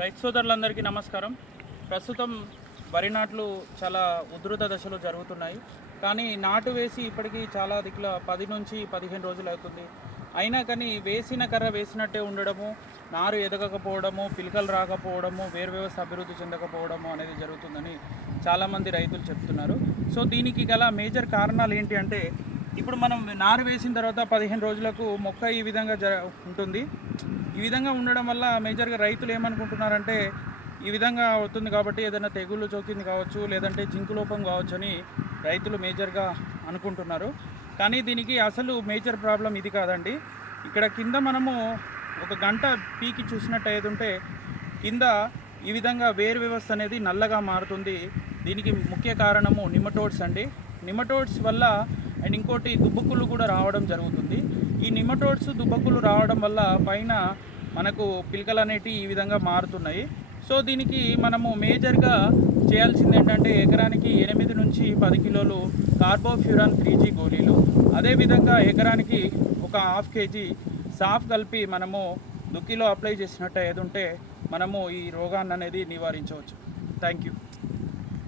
రైతు సోదరులందరికీ నమస్కారం. ప్రస్తుతం వరి నాట్లు చాలా ఉధృత దశలో జరుగుతున్నాయి. కానీ నాటు వేసి ఇప్పటికీ చాలా దిక్కుల 10 నుంచి 15 రోజులు అవుతుంది. అయినా కానీ వేసిన కర్ర వేసినట్టే ఉండడము, నారు ఎదగకపోవడము, పిలకలు రాకపోవడము, వేరు వ్యవస్థ అభివృద్ధి చెందకపోవడము అనేది జరుగుతుందని చాలామంది రైతులు చెప్తున్నారు. సో దీనికి గల మేజర్ కారణాలు ఏంటి అంటే, ఇప్పుడు మనం నారు వేసిన తర్వాత 15 రోజులకు మొక్క ఈ విధంగా ఉంటుంది. ఈ విధంగా ఉండడం వల్ల మేజర్గా రైతులు ఏమనుకుంటున్నారంటే, ఈ విధంగా అవుతుంది కాబట్టి ఏదైనా తెగుళ్ళు సోకింది కావచ్చు, లేదంటే జింకు లోపం కావచ్చు అని రైతులు మేజర్గా అనుకుంటున్నారు. కానీ దీనికి అసలు మేజర్ ప్రాబ్లం ఇది కాదండి. ఇక్కడ కింద మనము ఒక గంట పీకి చూసినట్టు ఉంటే కింద ఈ విధంగా వేరు వ్యవస్థ అనేది నల్లగా మారుతుంది. దీనికి ముఖ్య కారణము నిమటోడ్స్ అండి. నిమటోడ్స్ వల్ల అండ్ ఇంకోటి దుబ్బకులు కూడా రావడం జరుగుతుంది. ఈ నిమటోడ్స్ దుబ్బకులు రావడం వల్ల పైన మనకు పిలకలు అనేటివి ఈ విధంగా మారుతున్నాయి. సో దీనికి మనము మేజర్గా చేయాల్సింది ఏంటంటే, ఎకరానికి 8 నుంచి 10 కిలోలు కార్బోఫ్యూరాన్ 3G గోళీలు, అదేవిధంగా ఎకరానికి ఒక 1/2 kg సాఫ్ కలిపి మనము దుక్కిలో అప్లై చేసినట్టు ఏదుంటే మనము ఈ రోగాన్ని అనేది నివారించవచ్చు. Thank you.